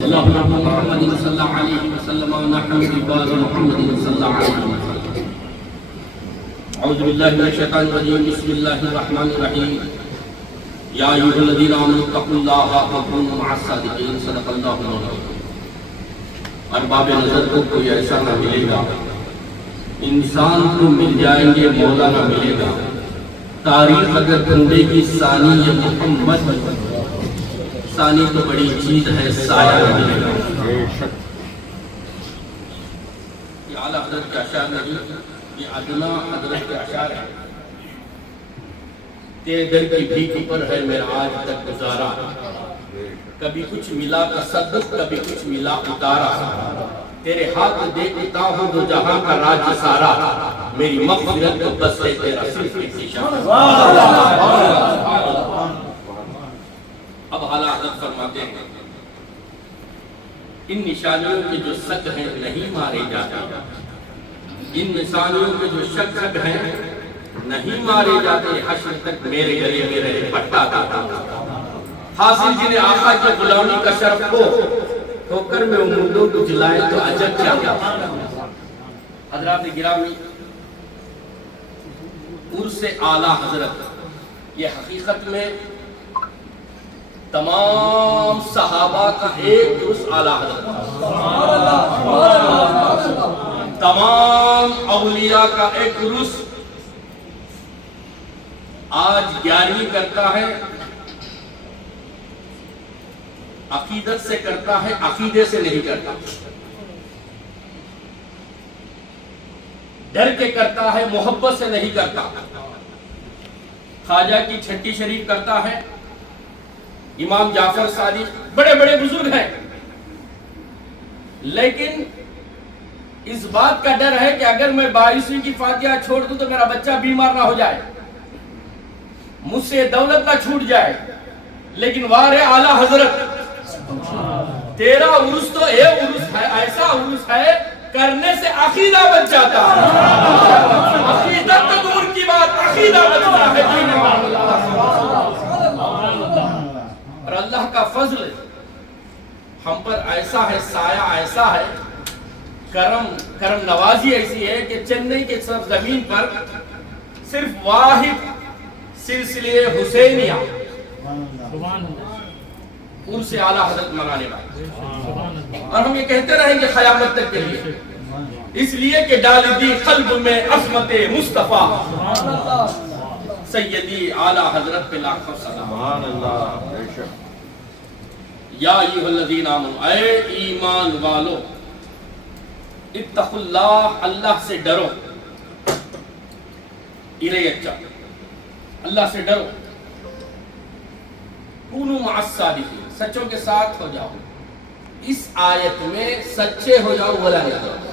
اللهم محمد صلى الله عليه وسلم ونحن بباب محمد صلى الله عليه وسلم. اعوذ بالله من الشیطان الرجیم. بسم اللہ الرحمن الرحیم. یا ایھا الذین آمنوا اتقوا اللہ وکونوا مع الصادقین. صدق اللہ العظیم. ارباب نظر کو کوئی ایسا نہ ملے گا، انسان کو مل جائیں گے، مولا نہ ملے گا. تاریخ اگر بندے کی ثانی یہ محمد، ثانی تو بڑی چیز ہے، سایہ نہ ملے گا. یہ اعلیٰ حضرت کے اشعار نہیں، یہ ادنا حضرت کے اشعار ہیں. تیرے در کی بھیک پر ہے میرا آج تک گزارا، کبھی کچھ ملا تصدق، کبھی کچھ ملا اتارا. تیرے ہاتھ دیکھتا ہوں دو جہاں کا راج سارا، میری مغفرت تو بس ہے تیرا صرف ایک اشارہ. اب اعلیٰ حضرت فرماتے ہیں ان نشانیوں کے جو شک ہیں نہیں مارے جاتے، ان نشانیوں کے جو شک ہیں نہیں مارے جاتے. حشر تک میرے گلے میں رہے پٹا داتا، حاصل جنہیں آقا کی غلامی کا شرف ہو، ٹھوکر میں امیدوں کو جلائے تو عجب کیا. حضرات گرامی، عرس اعلیٰ حضرت یہ حقیقت میں تمام صحابہ کا ایک عرس اعلیٰ حضرت، تمام اولیاء کا ایک عرس. آج 11ویں کرتا ہے، عقیدت سے کرتا ہے، عقیدے سے نہیں کرتا. ڈر کے کرتا ہے، محبت سے نہیں کرتا. خواجہ کی چھٹی شریف کرتا ہے، امام جعفر صادق، بڑے بڑے بزرگ ہیں، لیکن اس بات کا ڈر ہے کہ اگر میں 22ویں کی فاتحہ چھوڑ دوں تو میرا بچہ بیمار نہ ہو جائے، مجھ سے دولت نہ چھوٹ جائے. لیکن وار اعلیٰ حضرت، تیرا عرس تو ایک عرس ہے، ایسا عرس ہے کرنے سے عقیدہ بچ جاتا ہے. عقیدت تو دور کی بات، عقیدہ بچتا ہے. اور اللہ کا فضل ہم پر ایسا ہے، سایہ ایسا ہے، کرم نوازی ایسی ہے کہ چنئی کے زمین پر صرف واحد سلسلے حسینیہ عرس اعلیٰ حضرت منانے والے، اور ہم یہ کہتے رہیں گے قیامت تک کے لیے، اس لیے کہ ڈال دی قلب میں عظمت مصطفیٰ سیدی اعلیٰ حضرت پہ لاکھوں سلام. یا ایھا الذین آمنوا، اے ایمان والو، اتقوا اللہ، اللہ سے ڈرو. اچھا اللہ سے ڈرو. کونوا مع الصادقین، سچوں کے ساتھ ہو جاؤ. اس آیت میں سچے ہو جاؤ بولا نہیں.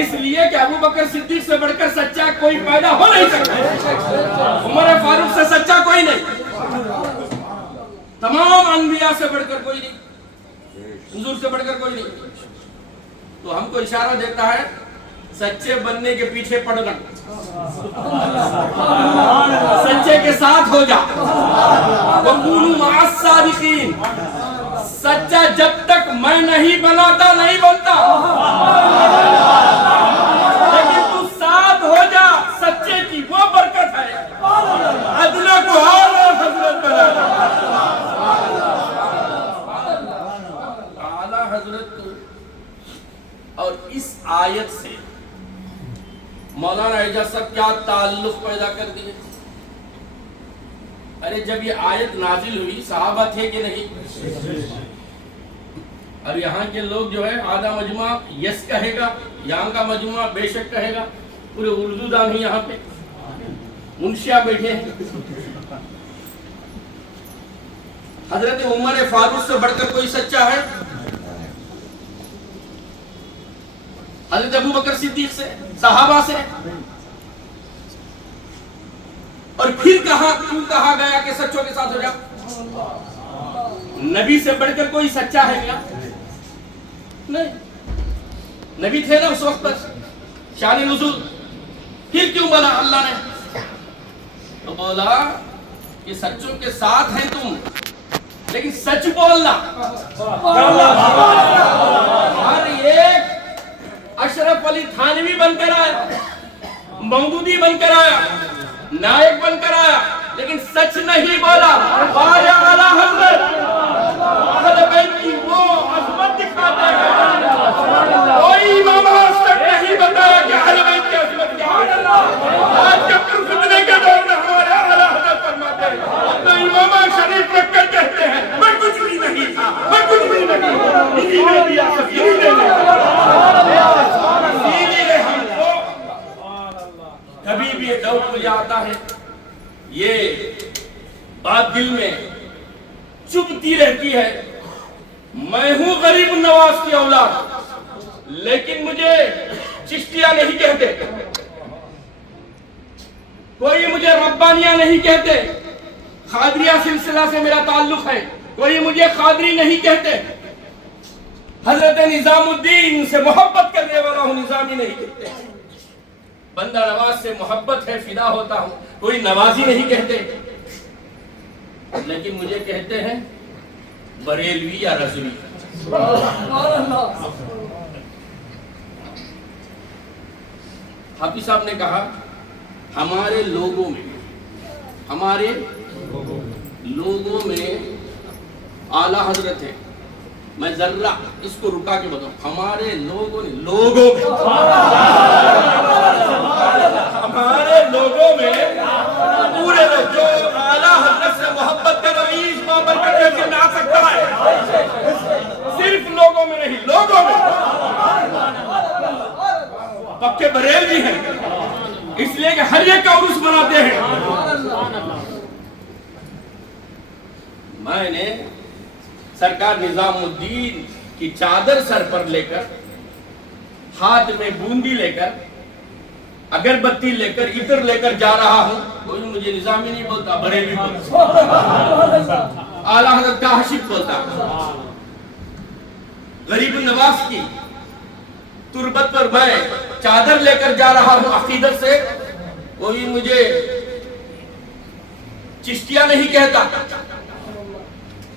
اس لیے کہ ابو بکر صدیق سے بڑھ کر سچا کوئی پیدا ہو نہیں سکتا، عمر فاروق سے سچا کوئی نہیں، تمام انبیاء سے بڑھ کر کوئی نہیں، حضور سے بڑھ کر کوئی نہیں. تو ہم کو اشارہ دیتا ہے سچے بننے کے پیچھے پڑنا، سچے کے ساتھ ہو جا. وَكُونُوا مَعَ الصَّادِقِينَ، سچا جب تک میں نہیں بناتا نہیں بنتا، لیکن تو ساتھ ہو جا. سچے کی وہ برکت ہے، ادنا کو اعلیٰ حضرت بنانا. اعلیٰ حضرت. اور اس آیت سے مولانا اعجاز صاحب کیا تعلق پیدا کر دیے. ارے جب یہ آیت نازل ہوئی صحابہ تھے کہ نہیں؟ اور یہاں کے لوگ جو ہے آدھا مجموعہ یس کہے گا، یہاں کا مجموعہ بے شک کہے گا. پورے اردو دان ہی یہاں پہ منشیاں بیٹھے ہیں. حضرت عمر فاروق سے بڑھ کر کوئی سچا ہے؟ حضرت ابو بکر صدیق سے، صحابہ سے. اور پھر کیوں کہا گیا کہ سچوں کے ساتھ ہو جا؟ نبی سے بڑھ کر کوئی سچا ہے کیا؟ نہیں. نبی تھے نا اس وقت پر، شان نزول. پھر کیوں بولا اللہ نے؟ تو بولا کہ سچوں کے ساتھ ہیں تم، لیکن سچ بولنا. ہر ایک اشرف علی تھانوی بن کر آیا, مودودی بن کر آیا, نائب بن کر آیا, لیکن سچ نہیں بولا. آیا اعلیٰ حضرت اہل بیت کی وہ عظمت دکھاتے ہیں. کوئی امام آج تک نہیں بتایا کہ اہل بیت کی عظمت کیا ہے. آج جب تم فتنے کے دور میں ہمارے اعلیٰ حضرت فرماتے ہیں تو امام شریف رکھ کر کہتے ہیں میں کچھ بھی نہیں تھا, میں کچھ بھی نہیں, انہی نے دیا, انہی نے دیا. اسی لیے ہم کو کبھی بھی یہ ڈاؤٹ مجھے آتا ہے, یہ بات دل میں چبھتی رہتی ہے. میں ہوں غریب نواز کی اولاد, لیکن مجھے چشتیہ نہیں کہتے, کوئی مجھے ربانیہ نہیں کہتے. قادریہ سلسلہ سے میرا تعلق ہے, کوئی مجھے قادری نہیں کہتے. حضرت نظام الدین سے محبت کرنے والا ہوں, نظامی نہیں کہتے. بندہ نواز سے محبت ہے, فدا ہوتا ہوں, کوئی نوازی نہیں کہتے. لیکن مجھے کہتے ہیں بریلوی یا رضوی. حافظ صاحب نے کہا ہمارے لوگوں میں اعلیٰ حضرت ہے. میں ذرہ اس کو رکا کے بتاؤں, ہمارے لوگوں میں پورے جو اعلیٰ حضرت سے محبت کا رئیس بابر کرنے سے نہ سکتا ہے, صرف لوگوں میں نہیں, لوگوں میں پکے بریلوی ہیں, اس لیے کہ ہر ایک کا عرس مناتے ہیں. میں نے سرکار نظام الدین کی چادر سر پر لے کر, ہاتھ میں بوندی لے کر, اگربتی لے کر, عطر لے کر جا رہا ہوں. کوئی مجھے نظامی نہیں بولتا, بریلوی بولتا, اعلیٰ حضرت کا عاشق بولتا. غریب نواز کی تربت پر میں چادر لے کر جا رہا ہوں عقیدت سے. کوئی مجھے چشتیہ نہیں کہتا,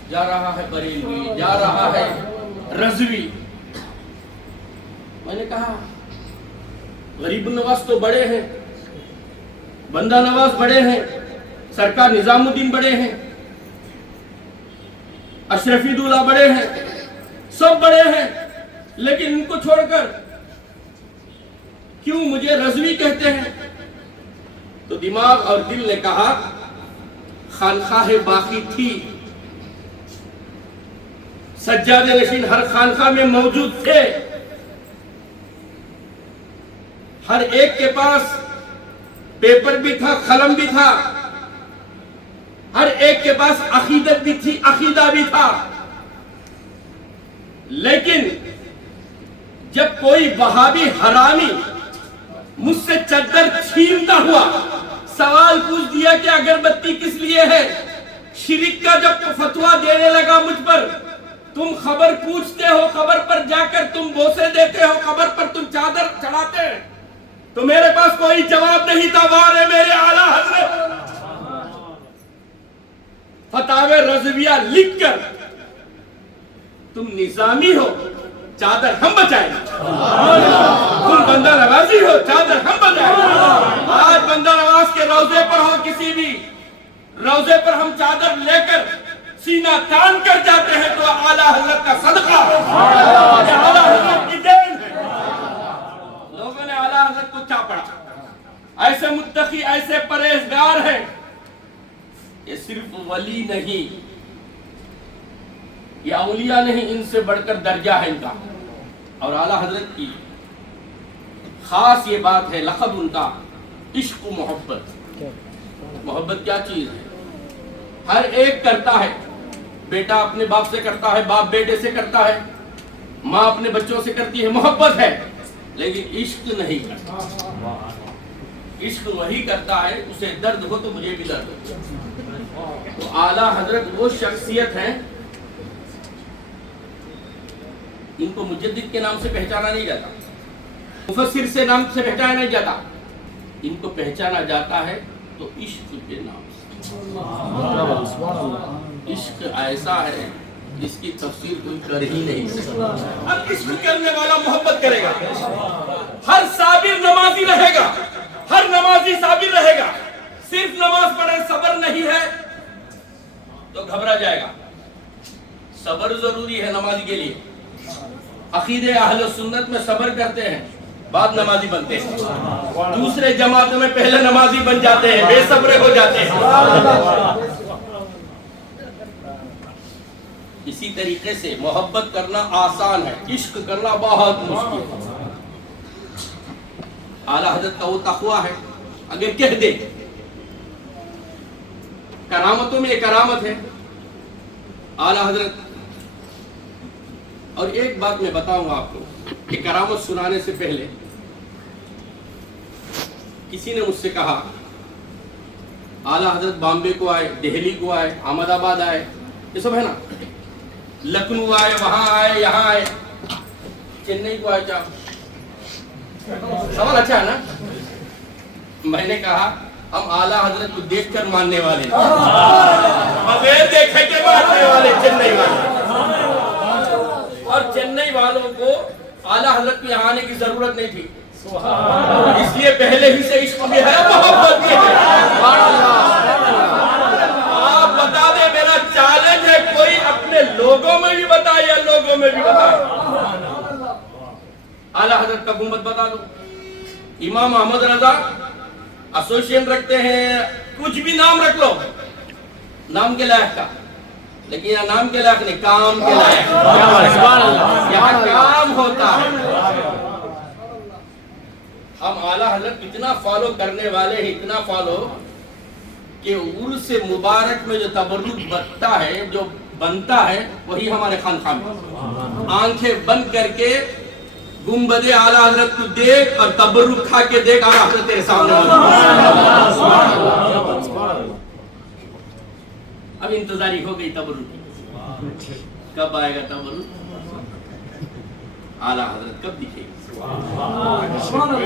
جا رہا ہے بریلوی, جا رہا ہے رضوی. میں نے کہا غریب نواز تو بڑے ہیں, بندہ نواز بڑے ہیں, سرکار نظام الدین بڑے ہیں, اشرفی دولہ بڑے ہیں, سب بڑے ہیں, لیکن ان کو چھوڑ کر کیوں مجھے رضوی کہتے ہیں؟ تو دماغ اور دل نے کہا خانخواہ باقی تھی, سجادہ نشین ہر خانخواہ میں موجود تھے, ہر ایک کے پاس پیپر بھی تھا, قلم بھی تھا, ہر ایک کے پاس عقیدت بھی تھی, عقیدہ بھی تھا. لیکن جب کوئی وہابی حرامی مجھ سے چادر چھینتا ہوا سوال پوچھ دیا کہ اگربتی کس لیے ہے, شرک کا جب فتویٰ دینے لگا مجھ پر, تم خبر پوچھتے ہو, خبر پر جا کر تم بوسے دیتے ہو, خبر پر تم چادر چڑھاتے ہیں, تو میرے پاس کوئی جواب نہیں تھا. وارے میرے اعلیٰ حضرت فتاوی رضویہ لکھ کر تم نظامی ہو, چادر ہم بچائیں, تم بندہ نوازی ہو, چادر ہم بچائیں. آج بندہ نواز کے روضے پر ہو, کسی بھی روضے پر ہم چادر لے کر سینہ تان کر جاتے ہیں تو اعلیٰ حضرت کا صدقہ, اعلیٰ حضرت کی دین ہے. لوگوں نے اعلیٰ حضرت کو چاپڑا, ایسے متقی, ایسے پرہیزگار ہیں. یہ صرف ولی نہیں, یہ اولیاء نہیں, ان سے بڑھ کر درجہ ہے ان کا. اور اعلیٰ حضرت کی خاص یہ بات ہے, لقب ان کا عشق و محبت. محبت کیا چیز ہے؟ ہر ایک کرتا ہے, بیٹا اپنے باپ سے کرتا ہے, باپ بیٹے سے کرتا ہے, ماں اپنے بچوں سے کرتی ہے, محبت ہے. لیکن عشق نہیں کرتا. عشق وہی کرتا ہے, اسے درد ہو تو مجھے بھی درد ہو. تو اعلیٰ حضرت وہ شخصیت ہیں, ان کو مجدد کے نام سے پہچانا نہیں جاتا, مفسر سے نام سے پہچانا نہیں جاتا, ان کو پہچانا جاتا ہے تو عشق کے نام سے. عشق ایسا ہے جس کی تفسیر کوئی کر ہی نہیں سکتا. اب عشق کرنے والا محبت کرے گا, ہر صابر نمازی رہے گا, ہر نمازی صابر رہے گا. صرف نماز پڑھے صبر نہیں ہے تو گھبرا جائے گا. صبر ضروری ہے نمازی کے لیے. عقیدے اہل سنت میں صبر کرتے ہیں, بعد نمازی بنتے ہیں. دوسرے جماعتوں میں پہلے نمازی بن جاتے ہیں, بے صبرے ہو جاتے ہیں. اسی طریقے سے محبت کرنا آسان ہے, عشق کرنا بہت مشکل ہے. اعلیٰ حضرت کا وہ تقویٰ ہے, اگر کہہ دے کرامتوں میں ایک کرامت ہے اعلیٰ حضرت. اور ایک بات میں بتاؤں گا آپ کو کہ کرامت سنانے سے پہلے کسی نے مجھ سے کہا اعلیٰ حضرت بامبے کو آئے, دہلی کو آئے, احمد آباد آئے, یہ سب ہے نا, لکھنؤ آئے, وہاں آئے, یہاں آئے, چنئی کو آئے. کیا سوال اچھا ہے نا. میں نے کہا ہم اعلیٰ حضرت کو دیکھ کر ماننے والے, بغیر دیکھے کے ماننے والے چنئی والے. اور چنئی والوں کو اعلیٰ حضرت کو یہاں آنے کی ضرورت نہیں تھی, اس لیے پہلے ہی سے عشق بھی ہے, محبت بھی ہے. آپ بتا دیں, میرا چیلنج ہے, کوئی اپنے لوگوں میں بھی بتائے یا لوگوں میں بھی بتائے. اعلیٰ حضرت کا گنبد بتا دو, امام احمد رضا ایسوسیشن رکھتے ہیں, کچھ بھی نام رکھ لو, نام کے لائق کا, لیکن یہاں نام کے لائق نہیں, کام کے لائق. یہاں کام ہوتا ہے. ہم اعلیٰ حضرت اتنا فالو کرنے والے ہیں, اتنا فالو کہ عرس مبارک میں جو تبرک بنتا ہے, جو بنتا ہے, وہی ہمارے خانقاہ میں آنکھیں بند کر کے گنبد اعلیٰ حضرت کو دیکھ اور تبرک کھا کے دیکھ, اعلیٰ حضرت تیرے سامنے. اب انتظاری ہو گئی تبرک کی, کب آئے گا تبرک, اعلیٰ حضرت کب دکھے گی.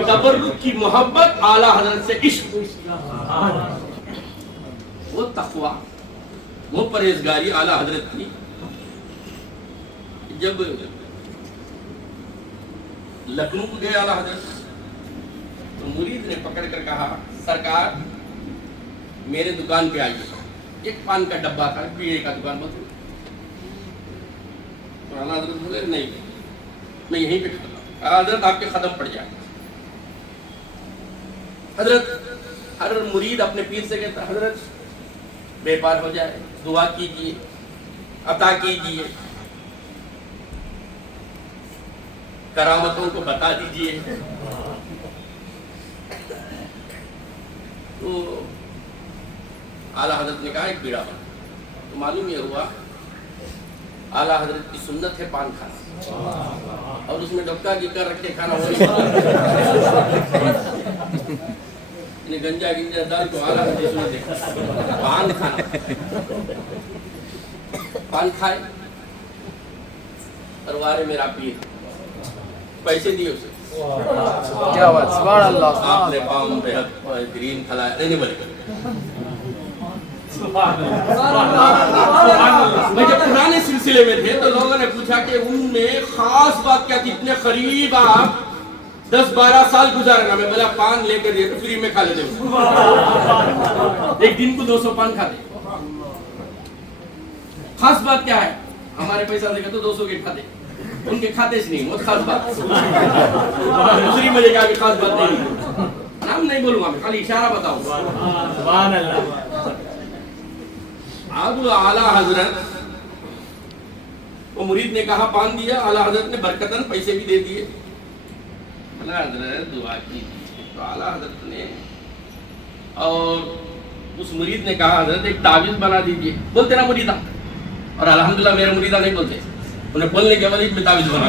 تبرک کی محبت, اعلیٰ حضرت سے عشق, وہ تقویٰ, وہ پرہیزگاری اعلیٰ حضرت کی. جب لکھنؤ کو گئے اعلیٰ حضرت تو مرید نے پکڑ کر کہا, سرکار میرے دکان پہ آئیے. ایک پان کا ڈبہ تھا, پیڑے کا دکان بہت. تو اعلیٰ حضرت بولے نہیں, میں یہیں پہ کھڑا ہوں, حضرت آپ کے قدم پڑ جائے. حضرت ہر مرید اپنے پیر سے کہتا, حضرت بے پار ہو جائے, دعا کیجیے, عطا کیجیے, کرامتوں کو بتا دیجیے. تو اعلیٰ حضرت نے کہا ایک بیڑا بنا. تو معلوم یہ ہوا اعلیٰ حضرت کی سنت ہے پان کھانا, اور اس میں ڈبکا کی کر رکھ کے کھانا ہو نہیں. گنجا گنجا دال کو اعلیٰ حضرت سنت ہے پان کھانا. پان کھائے اور وارے میرا پیر, پیسے دیے اسے. کیا بات, سبحان اللہ. آپ نے پام پہ گرین کھلایا, نہیں بولے. میں جب پرانے سلسلے میں تھے تو لوگوں نے پوچھا کہ ان میں خاص بات کیا تھی, اتنے قریب آپ 10-12 سال گزارنا. میں بولا پان لے کر دے تو فری میں کھا لیتے, ایک دن کو 200 پان کھاتے. خاص بات کیا ہے, ہمارے پیسہ دے گا تو 200 کے کھاتے, ان کے کھاتے سے نہیں. بہت خاص بات, دوسری مجھے کہا کہ خاص بات نہیں, نام نہیں بولوں گا میں, خالی اشارہ بتاؤں. سبحان اللہ. اب اعلیٰ حضرت وہ مرید نے کہا پان دیا, اعلیٰ حضرت نے برکتاً پیسے بھی دے دیے. اعلیٰ حضرت دعا کی تو اعلیٰ حضرت نے, اور اس مرید نے کہا حضرت ایک تعویذ بنا دیجیے. بولتے نا مریدہ, اور الحمدللہ میرے مریدہ نہیں بولتے, انہیں بولنے کے بعد ایک میں تعویذ بنا.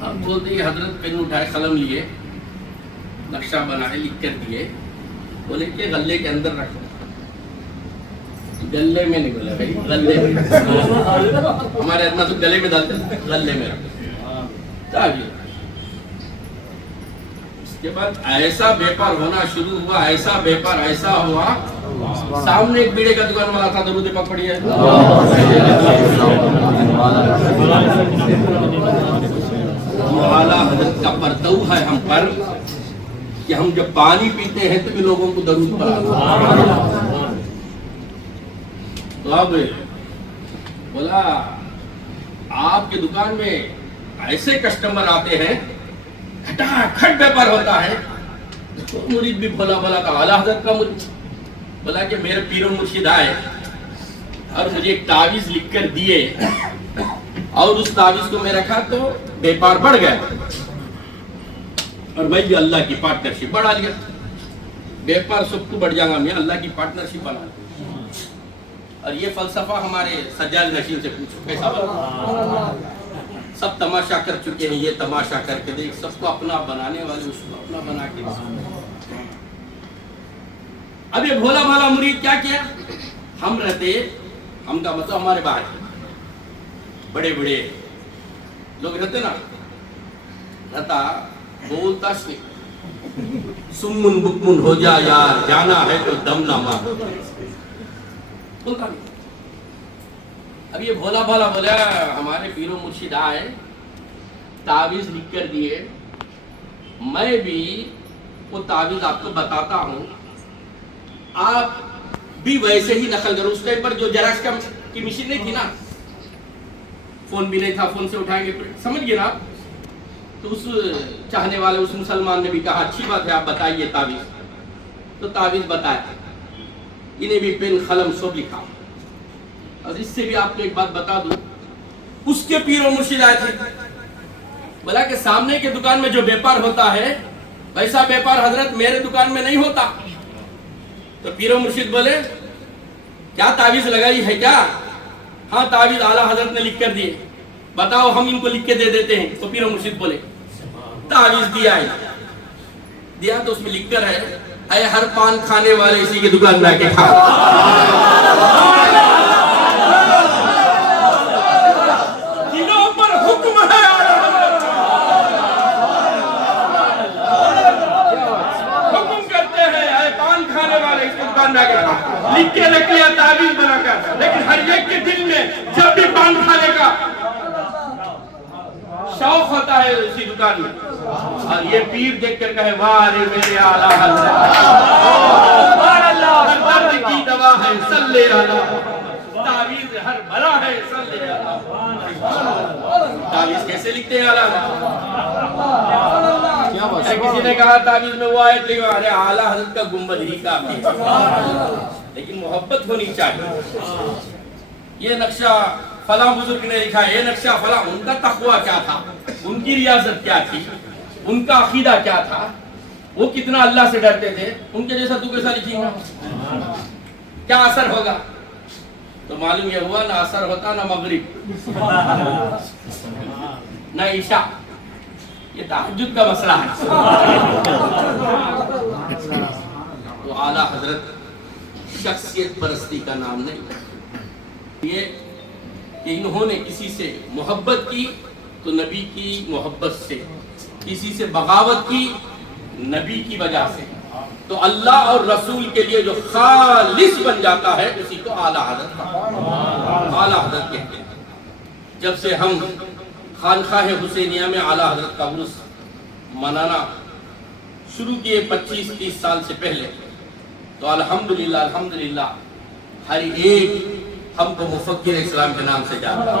اب بولتے ہیں حضرت پین اٹھائے, قلم لیے, نقشہ بنائے, لکھ کر دیے, بولے کہ غلے کے اندر رکھو. گلے میں نہیں بولا بھائی, غلے میں. ہمارے اتنا تو گلے میں ڈالتے, غلے میں رکھو. کے بعد ایسا بیپار ہونا شروع ہوا، ایسا بیپار ایسا ہوا، سامنے ایک بیڑے کا دکان والا تھا، درود پاک پڑھیے، اعلیٰ حضرت کا پرتو ہے ہم پر کہ ہم جب پانی پیتے ہیں تو بھی لوگوں کو درود پڑھاتے۔ تو اب بولا آپ کی دکان میں ایسے کسٹمر آتے ہیں، کھٹا کھٹ بیپار ہوتا ہے، مرید بھی بھولا بھلا تھا، اعلیٰ حضرت کا مرید، بولا کہ میرے پیر و مرشد آئے اور مجھے ایک تعویذ لکھ کر دیے اور اس تعویذ کو میں رکھا تو بیپار بڑھ گیا اور میں بھی اللہ کی پارٹنرشپ بڑھا لیا، بیپار سب کو بڑھ جائے گا، میں اللہ کی پارٹنرشپ بنا لیا۔ اور یہ فلسفہ ہمارے سجاد نشین سے پوچھو کیسا بنا، سب تماشا کر چکے ہیں، یہ تماشا کر کے دیکھ، سب کو اپنا بنانے والے اس کو اپنا بنا کے۔ اب یہ بھولا بھالا مرید کیا کیا، ہم رہتے، ہم کا مطلب ہمارے باہر بڑے بڑے لوگ رہتے نا، رہتا بولتا سمن بکمن ہو جا یار، جانا ہے تو دم نہ مار، بولتا نہیں۔ اب یہ بھولا بھالا بولا ہمارے پیر و مرشد آئے، تعویذ لکھ کر دیے، میں بھی وہ تعویذ آپ کو بتاتا ہوں، آپ بھی ویسے ہی نقل کرو۔ اس ٹائم پر جو جیراکس کی مشین نہیں تھی نا، فون بھی نہیں تھا، فون سے اٹھائیں گے، سمجھ گئے نا آپ؟ تو اس چاہنے والے اس مسلمان نے بھی کہا اچھی بات ہے، آپ بتائیے تعویذ۔ تو تعویذ بتایا، انہیں بھی پین قلم سب لکھا۔ اور اس سے بھی آپ کو ایک بات بتا دوں، اس کے پیر و مرشد آئے تھے، بولا کہ سامنے کے دکان میں جو بیپار ہوتا ہے ویسا بیپار حضرت میرے دکان میں نہیں ہوتا۔ تو پیر و مرشد بولے کیا تعویذ لگائی ہے کیا؟ ہاں تعویذ اعلیٰ حضرت نے لکھ کر دیے، بتاؤ ہم ان کو لکھ کے دے دیتے ہیں۔ تو پیر و مرشد بولے تعویذ دیا تو اس میں لکھ کر ہے، اے ہر پان کھانے والے اسی کی دکان میں کے کھا۔ دلوں پر حکم ہے، حکم کرتے ہیں اے پان کھانے والے اس کی دکان میں کے کھا، لکھ کے رکھ لیا تعویذ بنا کر، لیکن ہر ایک کے دل میں جب بھی پان کھانے کا شوق ہوتا ہے اسی دکان میں، اور یہ پیر دیکھ کر کہے واہ رے میرے اعلیٰ حضرت، ہر درد کی دوا ہے صلی اللہ، تعویذ ہر بلا ہے صلی اللہ۔ تعویذ کیسے لکھتے ہیں اعلیٰ حضرت؟ کسی نے کہا تعویذ میں وہ آیت لکھا، ارے اعلیٰ حضرت کا گنبد ہی کافی ہے، لیکن محبت ہونی چاہیے۔ یہ نقشہ فلاں بزرگ نے لکھا، یہ نقشہ فلاں، ان کا تقویٰ کیا تھا، ان کی ریاضت کیا تھی، ان کا عقیدہ کیا تھا، وہ کتنا اللہ سے ڈرتے تھے، ان کے جیسا تو کیسا لکھیں گا، کیا اثر ہوگا؟ تو معلوم یہ ہوا نہ اثر ہوتا نہ مغرب نہ عشاء، یہ تہجد کا مسئلہ ہے۔ تو اعلیٰ حضرت شخصیت پرستی کا نام نہیں، یہ کہ انہوں نے کسی سے محبت کی تو نبی کی محبت سے، کسی سے بغاوت کی نبی کی وجہ سے، تو اللہ اور رسول کے لیے جو خالص بن جاتا ہے اسی کو اعلیٰ حضرت کہتے ہیں۔ جب سے ہم خانقاہ حسینیہ میں اعلیٰ حضرت کا عرس منانا شروع کیے 25-30 سال سے پہلے، تو الحمدللہ ہر ایک ہم کو مفکر اسلام کے نام سے جانتا ہے۔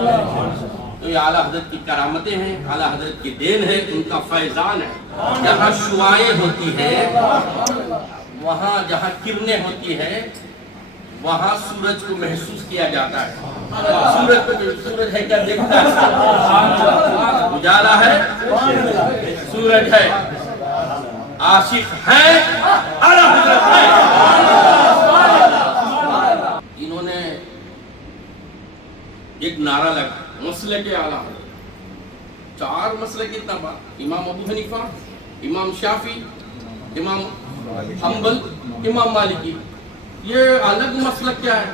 تو یہ اعلیٰ حضرت کی کرامتیں ہیں، اعلیٰ حضرت کی دین ہے، ان کا فیضان ہے۔ جہاں شعائیں ہوتی ہیں، وہاں جہاں کرنیں ہوتی ہیں، وہاں سورج کو محسوس کیا جاتا ہے۔ سورج ہے کیا دیکھتا ہے، اجالا ہے، سورج ہے، عاشق ہے، اعلیٰ حضرت ہے۔ انہوں نے ایک نعرہ لگا، مسلک اعلیٰ حضرت، 4 مسلک اتنا بات، امام ابو حنیفہ، امام شافعی، امام حنبل، امام مالکی، یہ الگ مسلک کیا ہے؟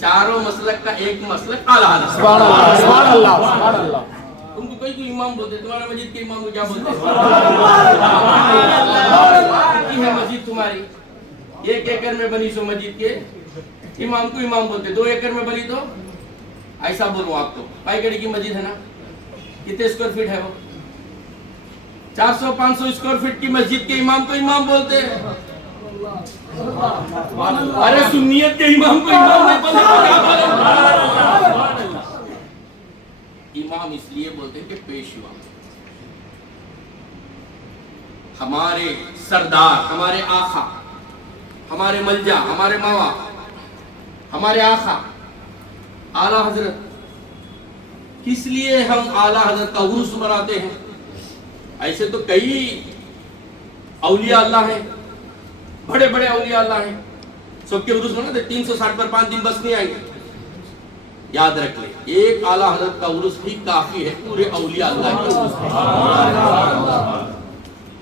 چاروں مسلک کا ایک مسلک اعلیٰ حضرت۔ سبحان اللہ، سبحان اللہ، سبحان اللہ۔ تم کو کوئی امام بولتے, تمہارا مسجد کے امام کو کیا بولتے ہیں؟ کتنی ہے مسجد تمہاری؟ 1 ایکڑ میں بنی سو مسجد کے امام کو امام بولتے, 2 ایکڑ میں بنی تو ایسا بولوں آپ کو. پائی گڑی کی مسجد ہے نا, کتنے اسکوائر فٹ ہے وہ؟ 400-500 اسکوائر فٹ کی مسجد کے امام کو امام بولتے ہیں. ارے سنیت کے امام کو امام نہیں بولتے. امام اس لیے بولتے ہیں کہ پیشوا, ہمارے سردار, ہمارے آقا, ہمارے ملجا, ہمارے ماوا, ہمارے آقا اعلیٰ حضرت. کس لیے ہم اعلیٰ حضرت کا عرس مناتے ہیں؟ ایسے تو کئی اولیاء اللہ ہیں, بڑے بڑے اولیاء اللہ ہیں, سب کے عرس مناتے. 360 پر 5 دن بس نہیں آئیں گے. یاد رکھ لیں, ایک اعلیٰ حضرت کا عرس بھی کافی ہے پورے اولیاء اللہ کے عرس میں.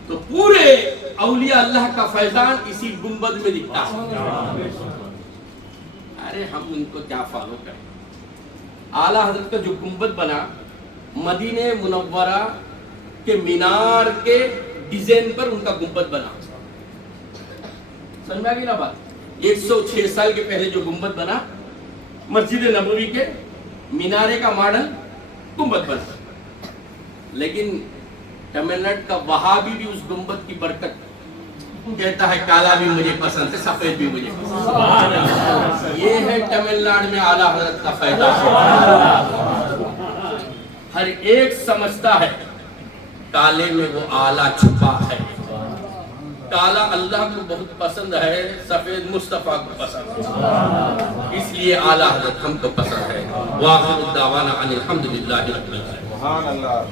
تو پورے اولیاء اللہ کا فیضان اسی گنبد میں دکھتا ہے. ارے ہم ان کو کیا فالو کریں؟ اعلیٰ حضرت کا جو گنبد بنا مدینہ منورہ کے مینار کے ڈیزائن پر ان کا گنبد بنا. سمجھ میں آ گئی نا بات؟ 106 سال کے پہلے جو گنبد بنا مسجد نبوی کے مینارے کا ماڈل گنبد بنا. لیکن تمل ناڈو کا وہابی بھی اس گنبد کی برکت کہتا ہے کالا بھی مجھے پسند ہے, سفید بھی مجھے پسند ہے. یہ ہے تمل ناڈو میں اعلیٰ حضرت کا فائدہ. ہر ایک سمجھتا ہے کالے میں وہ اعلیٰ چھپا ہے. کالا اللہ کو بہت پسند ہے, سفید مصطفیٰ کو پسند ہے, اس لیے اعلیٰ حضرت ہم کو پسند ہے. وآخر الدعوانا ان الحمد للہ رب العالمین.